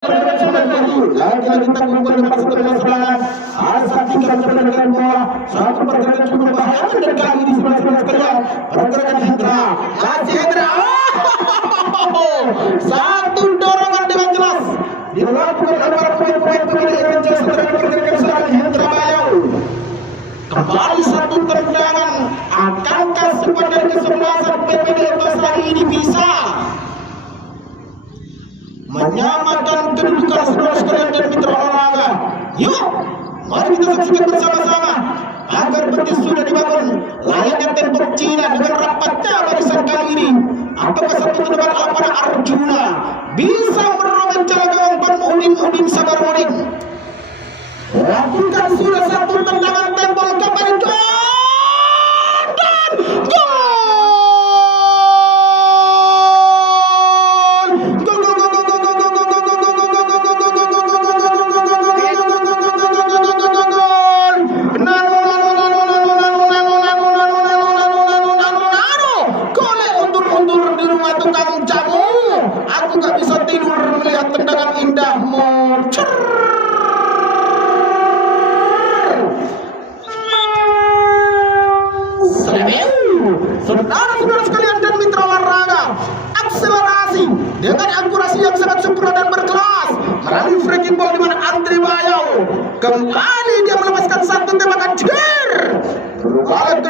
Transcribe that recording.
lagi-lagi kita kumpul di masuk ke sebelah asal tinggal dengan bola satu pergerakan cukup bahaya dan kali ini sebelah sekalian pergerakan Hendra masih Hendra satu dorongan dengan jelas dilakukan oleh pemain-pemain yang jauh pergerakan serangan Hendra Bayau kembali satu tendangan akankah squad dari kesebelasan PPD Pasar ini bisa menyamakan kedudukan saudara sekalian dan mitra olahraga. Yuk, mari kita saksikan bersama-sama agar betis sudah dibangun layaknya tembok Cina dengan rapatnya barisan kali ini. Apakah satu tendangan Alpana Arjuna bisa merobek celah gawang Pan Udin Sabarudin? Lakukan sudah satu tendangan tembok kembali dan gol! Saudara-saudara sekalian dan mitra olahraga, akselerasi dengan akurasi yang sangat sempurna dan berkelas melalui free ball di mana Andri Bayau kembali dia melepaskan satu tembakan cedir. Bola